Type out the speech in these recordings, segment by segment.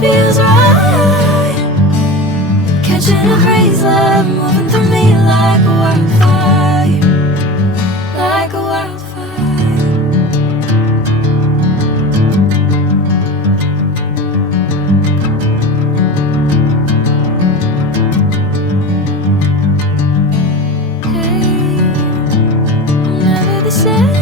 feels right. Catching a breeze, love moving through me like a wildfire, like a wildfire. Hey, I'm never the same.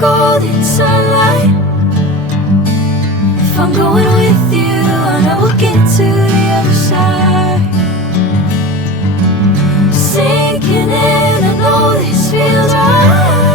Golden sunlight. If I'm going with you, I know we'll get to the other side. Sinking in, I know this feels right.